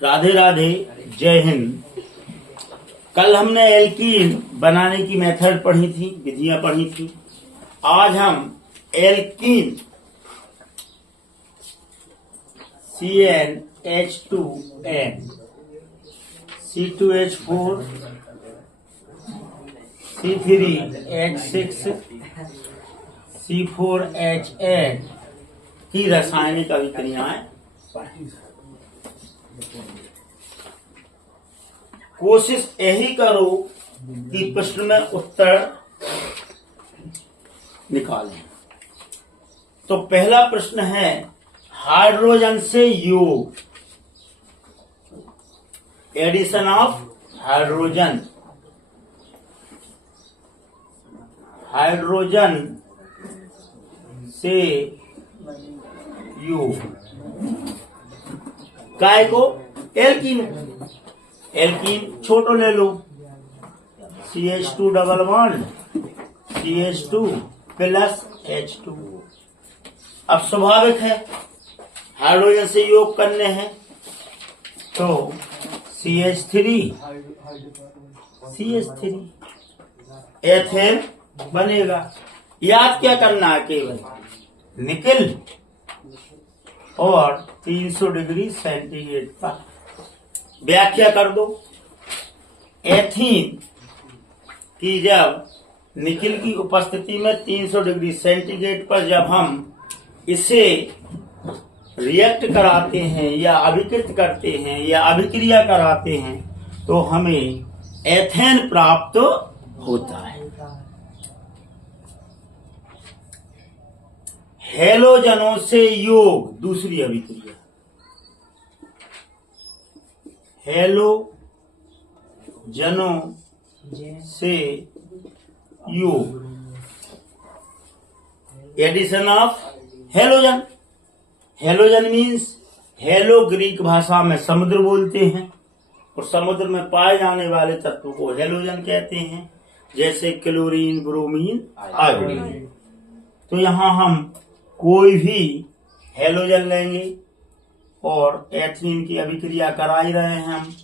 राधे राधे, जय हिंद। कल हमने एल्कीन बनाने की मेथड पढ़ी थी, विधियां पढ़ी थी। आज हम alkene CnH2n, C2H4, C3H6, C4H8 की रासायनिक अभिक्रियाएं पढ़ी। कोशिश यही करो कि प्रश्न में उत्तर निकालें। तो पहला प्रश्न है हाइड्रोजन से योग, एडिशन ऑफ हाइड्रोजन। हाइड्रोजन से योग काय को एल्कीन, एल्कीन छोटो ले लो, CH2 double bond CH2 plus H2। अब स्वाभाविक है हाइड्रोजन से योग करने हैं तो CH3 एथेन बनेगा। याद क्या करना है, केवल निकल और 300 डिग्री सेंटीग्रेड पर व्याख्या कर दो। एथीन की जब निकिल की उपस्थिति में 300 डिग्री सेंटीग्रेड पर जब हम इसे रिएक्ट कराते हैं या अभिकृत करते हैं या अभिक्रिया कराते हैं तो हमें एथेन प्राप्त होता है। हेलोजनों से योग, दूसरी अभिक्रिया, हेलोजनों से योग, addition of halogen. Halogen means, हेलो ग्रीक भाषा में समुद्र बोलते हैं और समुद्र में पाए जाने वाले तत्व को हेलोजन कहते हैं, जैसे क्लोरीन, ब्रोमीन, आयोडीन। तो यहाँ हम कोई भी हेलोजन लेंगे और एथीन की अभिक्रिया करा ही रहे हैं हम।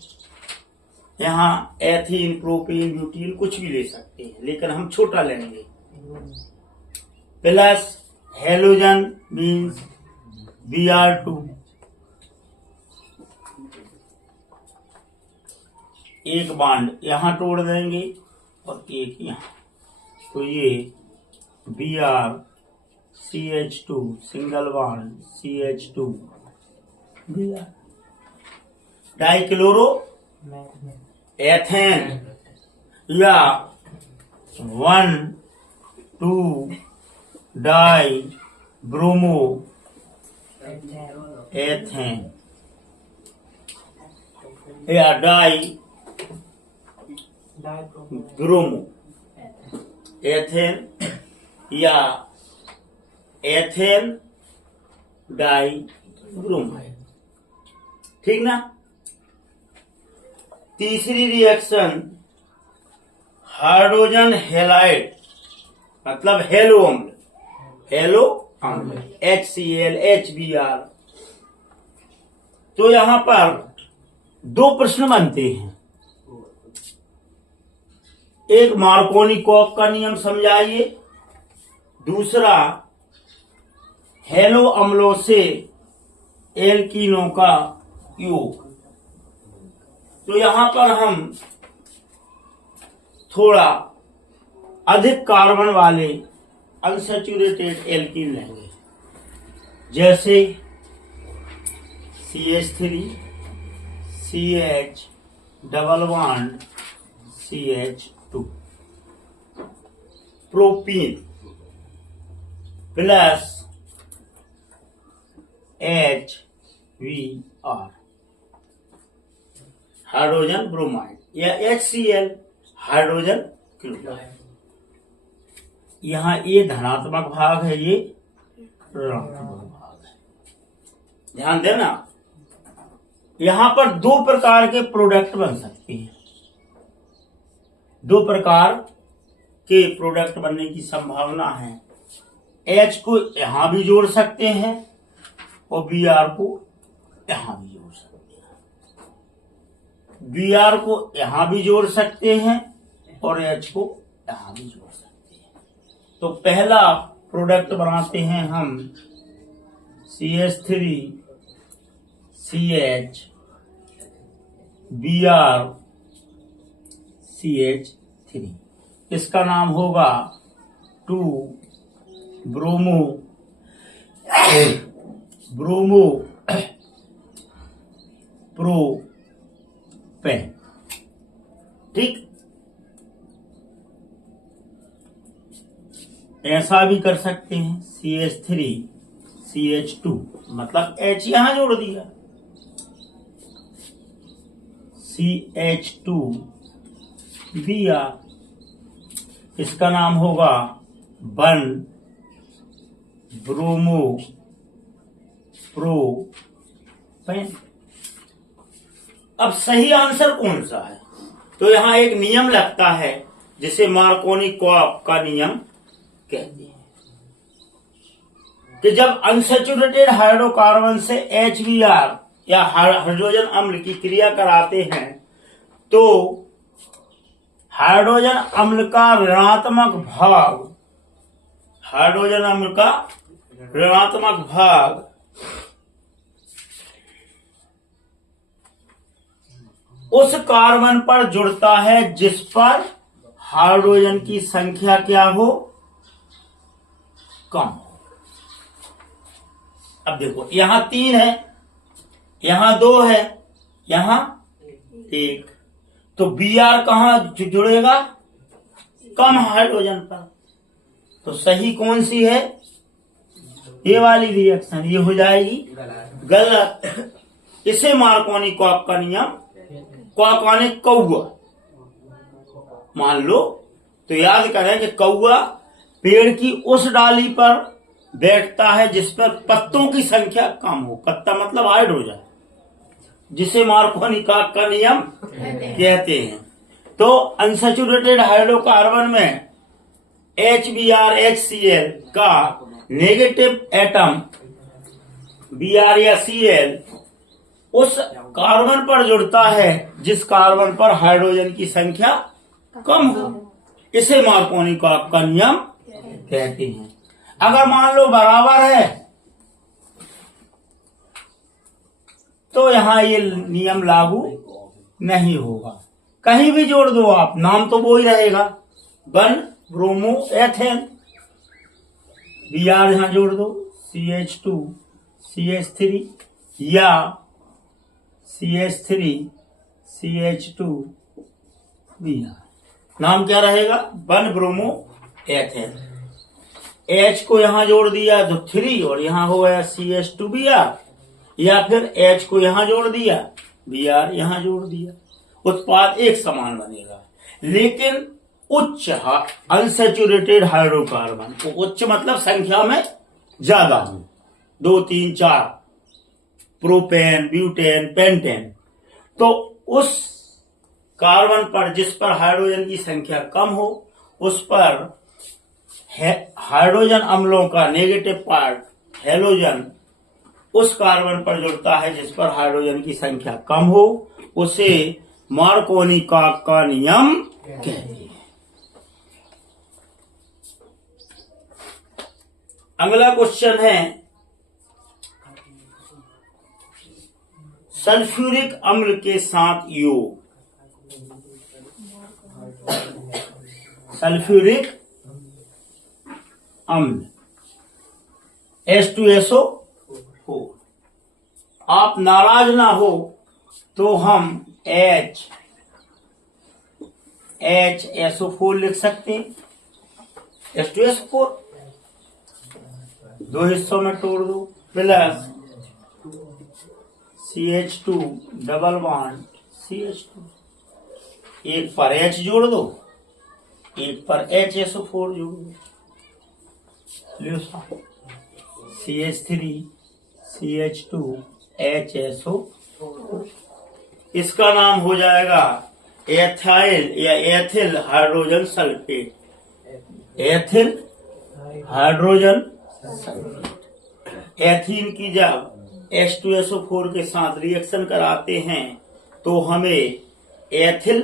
यहाँ एथीन, प्रोपेन, ब्यूटीन कुछ भी ले सकते हैं, लेकिन हम छोटा लेंगे। प्लस हेलोजन मीन्स Br2, एक बांड यहां तोड़ देंगे और एक यहां, तो ये BrCH2 single bond CH2 Br। Dichloro ethane या 1,2 डाई ब्रोमो एथेन या डाई ब्रोमो एथेन या एथेन डाई ब्रोमो, ठीक ना। तीसरी रिएक्शन हाइड्रोजन हेलाइड, मतलब हेलो अम्ल, हेलो अम्ल HCl HBr। तो यहां पर दो प्रश्न बनते हैं। एक मार्कोनिकॉफ का नियम समझाइए, दूसरा हेलो अम्लों से एल्कीनों का योग। तो यहां पर हम थोड़ा अधिक कार्बन वाले अनसैचुरेटेड एल्कीन लेंगे, जैसे CH3 CH double bond CH2, propene plus HBr, hydrogen bromide, या HCl हाइड्रोजन क्लोराइड। यहाँ ये धनात्मक भाग है, ये ऋणात्मक भाग है, ध्यान देना। यहाँ पर दो प्रकार के प्रोडक्ट बन सकते हैं, दो प्रकार के प्रोडक्ट बनने की संभावना है। H को यहां भी जोड़ सकते हैं और Br को यहां भी जोड़ सकते हैं। Br को यहां भी जोड़ सकते हैं और H को यहां भी जोड़ सकते हैं। तो पहला प्रोडक्ट बनाते हैं हम CH3 CH Br CH3। इसका नाम होगा 2 ब्रोमो प्रोपेन। ठीक, ऐसा भी कर सकते हैं CH3 CH2, मतलब H यहां जोड़ दिया, CH2 Br। इसका नाम होगा 1 ब्रोमो प्रोपेन। अब सही आंसर कौन सा है? तो यहां एक नियम लगता है जिसे मार्कोनी-कॉक का नियम कहते हैं कि जब अनसैचुरेटेड हाइड्रोकार्बन से HBr या हाइड्रोजन अम्ल की क्रिया कराते हैं तो हाइड्रोजन अम्ल का ऋणात्मक भाग उस कार्बन पर जुड़ता है जिस पर हाइड्रोजन की संख्या क्या हो? कम हो। अब देखो, यहां 3 है, यहां 2 है, यहां 1, तो Br कहां जुड़ेगा? कम हाइड्रोजन पर। तो सही कौन सी है? ये वाली रिएक्शन, ये हो जाएगी गलत। इसे मार्कोनी-कॉक का नियम, कॉक माने कौआ, मान लो। तो याद करें कि कौआ पेड़ की उस डाली पर बैठता है जिस पर पत्तों की संख्या कम हो। पत्ता मतलब हाइड्रोजन, जिसे मार्कोनी-कॉक का नियम कहते हैं। तो अनसैचुरेटेड हाइड्रोकार्बन में HBr HCl का नेगेटिव एटम Br या Cl उस कार्बन पर जुड़ता है जिस कार्बन पर हाइड्रोजन की संख्या कम हो। इसे मार्कोनी-कॉक का नियम कहते हैं। अगर मान लो बराबर है तो यहां ये नियम लागू नहीं होगा। कहीं भी जोड़ दो आप, नाम तो वो ही रहेगा, 1 ब्रोमो एथेन। Br यहां जोड़ दो, CH2 CH3 या CH3 CH2 Br। नाम क्या रहेगा? 1 ब्रोमो एथेन। H को यहां जोड़ दिया तो 3 और यहां हो गया CH2 Br, या फिर H को यहां जोड़ दिया, Br यहां जोड़ दिया, उत्पाद एक समान बनेगा। लेकिन उच्च अनसैचुरेटेड हाइड्रोकार्बन को, उच्च मतलब संख्या में ज्यादा हो, 2 3 4 प्रोपेन ब्यूटेन पेंटेन, तो उस कार्बन पर जिस पर हाइड्रोजन की संख्या कम हो उस पर हाइड्रोजन अम्लों का नेगेटिव पार्ट हेलोजन उस कार्बन पर जुड़ता है जिस पर हाइड्रोजन की संख्या कम हो। उसे मार्कोनी-कॉक का नियम कहते हैं। अगला क्वेश्चन है, सल्फ्यूरिक अम्ल के साथ योग। सल्फ्यूरिक अम्ल H2SO4। आप नाराज ना हो तो हम HSO4 लिख सकते हैं। H2SO4 दो हिस्सों में तोड़ दो, plus CH2 double bond CH2, एक पर H जोड़ दो, एक पर HSO4 जोड़ दो, CH3 CH2 HSO4। इसका नाम हो जाएगा एथाइल या ethyl hydrogen sulphate. Ethyl hydrogen sulphate. Ethene की जब H2SO4 के साथ रिएक्शन कराते हैं तो हमें एथिल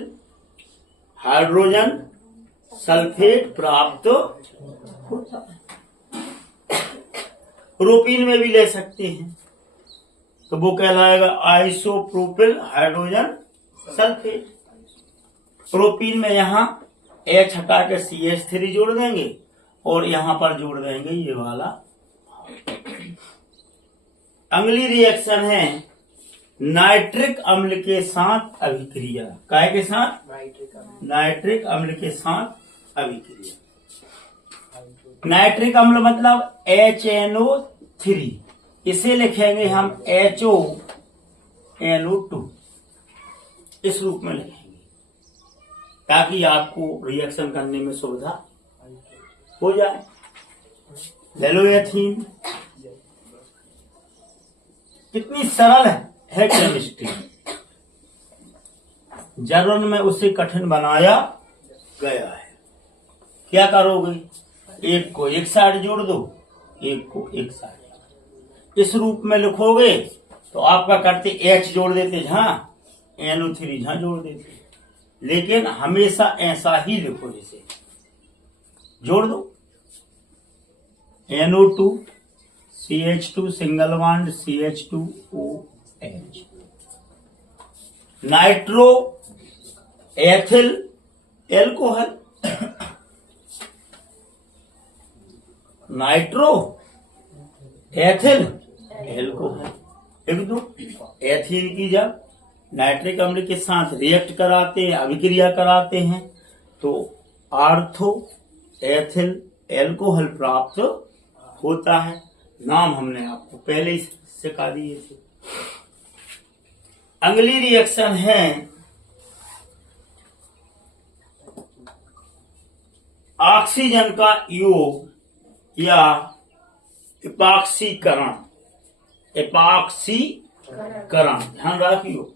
हाइड्रोजन सल्फेट प्राप्त होता है। प्रोपीन में भी ले सकते हैं, तो वो कहलाएगा आइसोप्रोपिल हाइड्रोजन सल्फेट। प्रोपीन में यहाँ H हटा के CH3 जोड़ देंगे और यहां पर जोड़ देंगे ये वाला। अगली रिएक्शन है नाइट्रिक अम्ल के साथ अभिक्रिया। काय के साथ? नाइट्रिक अम्ल के साथ अभिक्रिया। नाइट्रिक अम्ल मतलब HNO3, इसे लिखेंगे हम HONO2, इस रूप में लिखेंगे ताकि आपको रिएक्शन करने में सुविधा हो जाए। ले लो एथीन। कितनी सरल है केमिस्ट्री, जर्नल में उसे कठिन बनाया गया है। क्या करोगे? एक को एक साइड जोड़ दो, एक को एक साइड। इस रूप में लिखोगे तो आपका करते H जोड़ देते जहां, NO3 जहां जोड़ देते, लेकिन हमेशा ऐसा ही लिखो। इसे जोड़ दो, NO2 CH2 single bond CH2OH, nitro ethyl alcohol, nitro ethyl alcohol. लिख दो। एथीन की जब नाइट्रिक अम्ल के साथ रिएक्ट कराते हैं, अभिक्रिया कराते हैं, तो आर्थो एथिल एल्कोहल प्राप्त होता है। नाम हमने आपको पहले ही सिखा दिए थे। अगली रिएक्शन है ऑक्सीजन का योग या एपॉक्सीकरण। एपॉक्सीकरण ध्यान रखियो।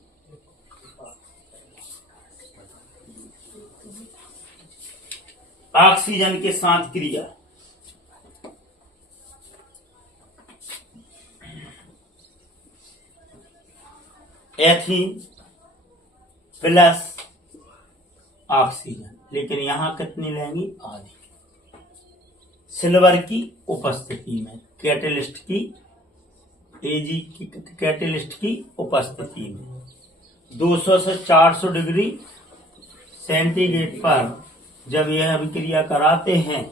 ऑक्सीजन के साथ क्रिया। एथीन प्लस ऑक्सीजन, लेकिन यहां कितनी लेंगी? आधी। सिल्वर की उपस्थिति में, कैटेलिस्ट की, एजी की कैटेलिस्ट की उपस्थिति में 200 से 400 डिग्री सेंटीग्रेड पर जब यह अभिक्रिया कराते हैं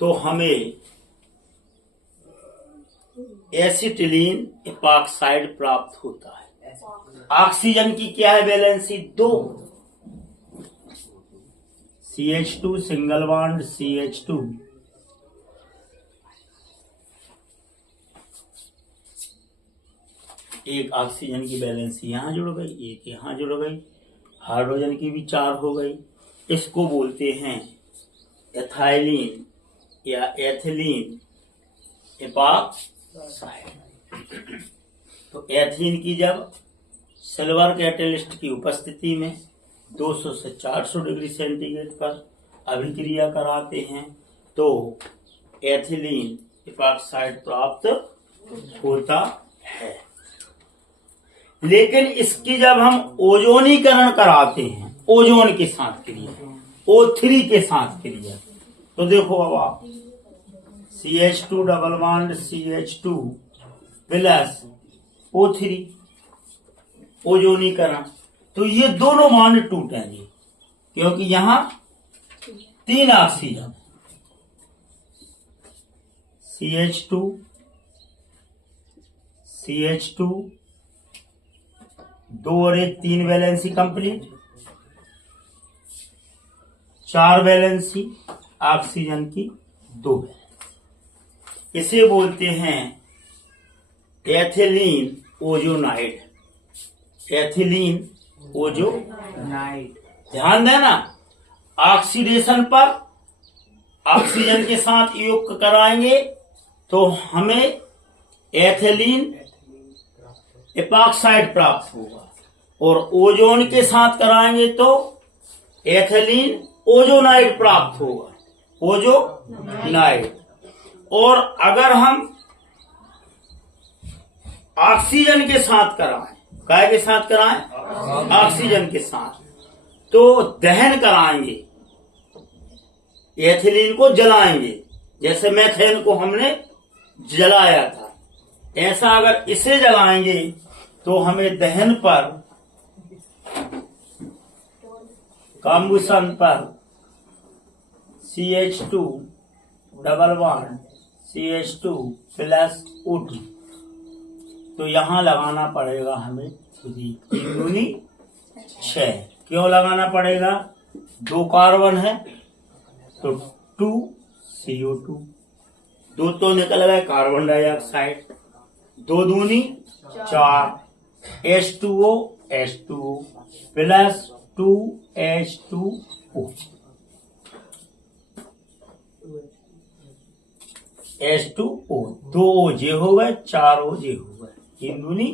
तो हमें एसिटिलीन एपॉक्साइड प्राप्त होता है। ऑक्सीजन की क्या है valency? 2। CH2 single bond CH2, एक ऑक्सीजन की वैलेंसी यहां जुड़ गई, एक यहां जुड़ गई, हाइड्रोजन की भी 4 हो गई। इसको बोलते हैं एथाइलिन या एथिलीन एपॉक्साइड। तो एथीन की जब सिल्वर कैटेलिस्ट की उपस्थिति में 200 से 400 डिग्री सेंटीग्रेड पर अभिक्रिया कराते हैं तो एथिलीन एपॉक्साइड प्राप्त होता है। लेकिन इसकी जब हम ओजोनीकरण कराते हैं, ओजोन के साथ क्रिया, O3 के साथ क्रिया, तो देखो अब आप CH2 double bond CH2 plus O3, ओजोनीकरण, तो ये दोनों बॉन्ड टूटेंगे क्योंकि यहां 3 ऑक्सीजन, CH2 2 और 1 3 वैलेंसी कंप्लीट, 4 वैलेंसी ऑक्सीजन की 2 वैलेंसी। इसे बोलते हैं एथिलीन ओजोनाइड। Ethylene ozonide. ध्यान देना, ऑक्सीडेशन पर ऑक्सीजन के साथ योग कराएंगे तो हमें एथिलीन एपॉक्साइड प्राप्त होगा, और ओजोन के साथ कराएंगे तो एथिलीन ओजोनाइड प्राप्त होगा, ओजोनाइड। और अगर हम ऑक्सीजन के साथ कराएं, काय के साथ कराएं? ऑक्सीजन के साथ, तो दहन कराएंगे, एथिलीन को जलाएंगे, जैसे मेथेन को हमने जलाया था। ऐसा अगर इसे जलाएंगे तो हमें दहन पर, कॉम्बुशन पर CH2 double bond CH2 plus O2, तो यहां लगाना पड़ेगा हमें 3, 3 दूनी 6। क्यों लगाना पड़ेगा? 2 कार्बन है तो 2 CO2, 2 तो निकल गए कार्बन डाइऑक्साइड, 2 दूनी 4 H2O H2O plus 2 H2O, H2O, 2 OJ हो गए, 4 OJ हो गए, 3 दूनी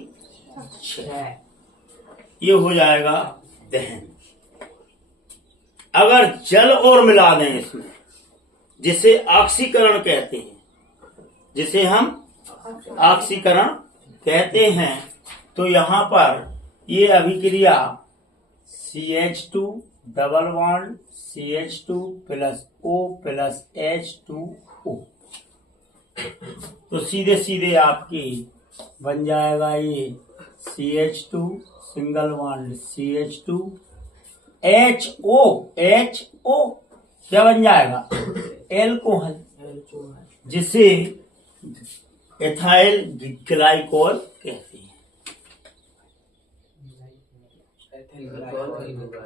6। ये हो जाएगा दहन। अगर जल और मिला दें इसमें, जिसे ऑक्सीकरण कहते हैं, जिसे हम ऑक्सीकरण कहते हैं, तो यहां पर ये अभिक्रिया CH2 double bond CH2 plus O plus H2O, तो सीधे सीधे आपकी बन जाएगा ये CH2 single bond CH2 HO क्या बन जाएगा? एल्कोहल, जिसे एथाइल ग्लाइकोल कहते हैं।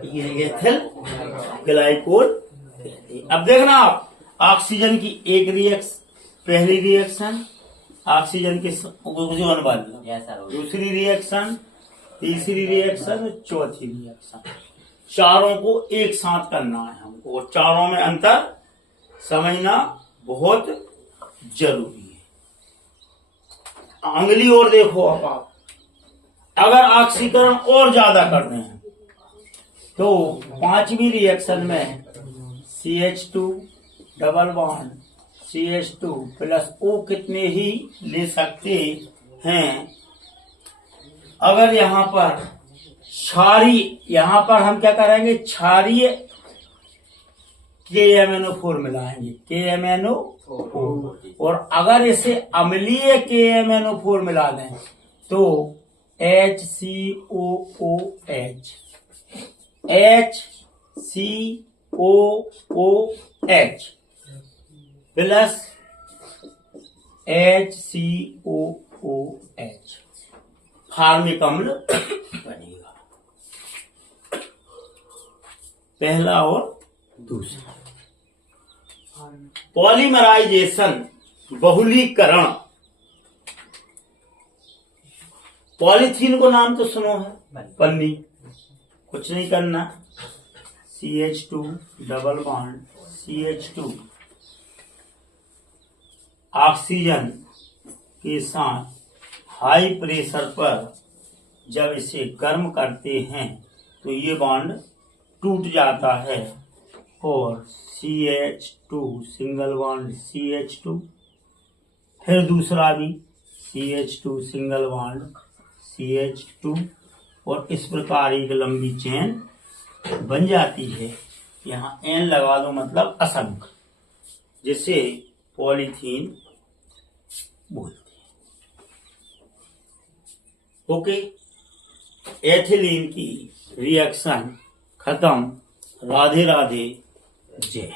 ये एथिल ग्लाइकोल कहते हैं। अब देखना आप, ऑक्सीजन की एक पहली रिएक्शन ऑक्सीजन के दूसरी रिएक्शन, तीसरी रिएक्शन, चौथी रिएक्शन, चारों को एक साथ करना है हमको, और चारों में अंतर समझना बहुत जरूरी है। अंगली और देखो अब आप, अगर ऑक्सीकरण और ज्यादा करने हैं तो 5वीं रिएक्शन में CH2 double bond CH2 plus O कितने ही ले सकते हैं। अगर यहाँ पर हम क्या करेंगे? क्षारीय KMnO4 मिलाएंगे, KMnO4, और अगर इसे अम्लीय KMnO4 मिला दें तो HCOOH प्लस HCOOH फार्मिक अम्ल बनेगा, पहला और दूसरा। पॉलीमराइजेशन, बहुलीकरण। पॉलीथीन को नाम तो सुनो है, पन्नी। कुछ नहीं करना, CH2 double bond CH2 oxygen के साथ हाई प्रेशर पर जब इसे गर्म करते हैं तो ये बॉन्ड टूट जाता है, और CH2 सिंगल बॉन्ड CH2, फिर दूसरा भी CH2 सिंगल बॉन्ड CH2, और इस प्रकार एक लंबी चेन बन जाती है। यहाँ N लगा दो, मतलब असंख्य, जिसे पॉलीथीन बोलते हैं। ओके, एथिलीन की रिएक्शन खत्म। राधे राधे, जय।